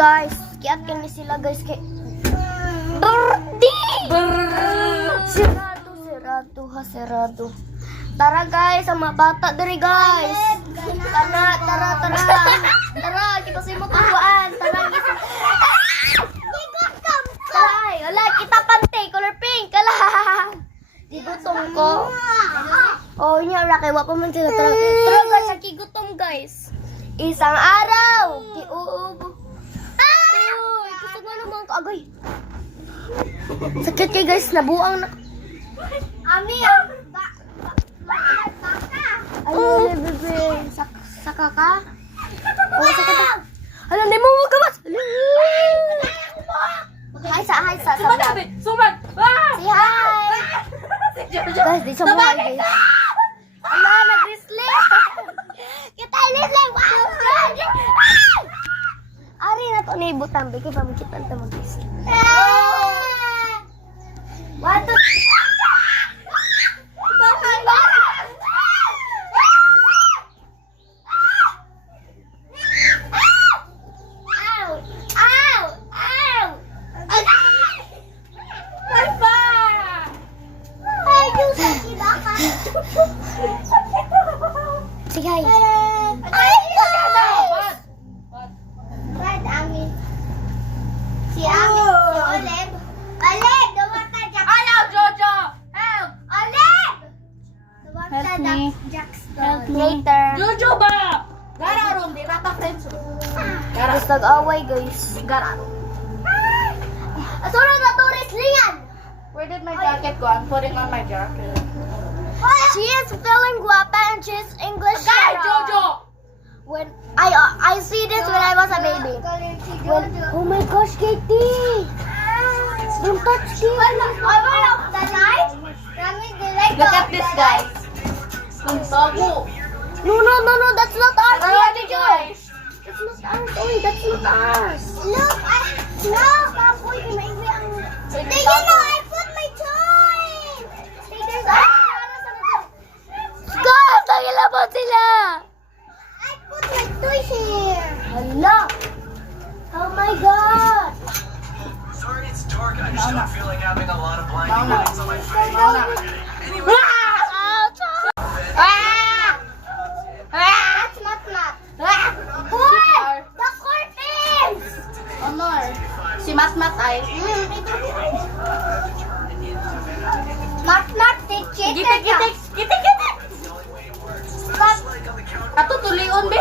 guys. Kiat kami sila guys kay Birdi! Serado. Tara guys, ang mga bata diri guys. Tara. Tara, kita sa mo tuwaan. Tara, isa. Ay, wala, kita pante, color pink. Kala. Di gutom ko. Oh, nya ra kay wa pa man sila. Tara guys, sa kigutom guys. Isang araw, giuubo. Uy, gusto nga naman ko agay. Sakit kay guys, nabuang na. Ami, ay, bebe. Saka ka? Oo, saka ka. Hala, di mo magawas. Hi sa. Suman! Say hi. Guys, di sa mo hi guys. Hala, nag-wrestling. Kita wrestling. Wow, Ari na to ni butang bigay pamikitan ta mag-wrestling. What the Sige, hi. Si Ami, si Olive. Olive, duwa ka, Jack. Ayaw, Jojo! Help! Olive! Duwa ka, Help me. Jackson. Later. Jojo ba? Gara ron, di rata friends. Guys, nag-away, guys. Gara. Asunod na to, wrestlingan! Where did my jacket go? I'm putting on my jacket. She is feeling guapa and she's English. Guy, Jojo! When I see this when I was a baby. Oh my gosh, Katie! Don't touch me. Look at this, guys. Ang tago. No, that's not ours. Already, guys. That's not ours. Oh, that's not ours. Look, look. They, I put my toy. There's Scott, nagilabot sila. I put my toy here. Hala. Oh my God. Sorry, it's dark. I just don't feel like having a lot of blinding lights on my face. Anyway, That's not. Boy, the curtains. Honor. Si Matmat ay. Not teaching. Gitik! Ato tulion, be.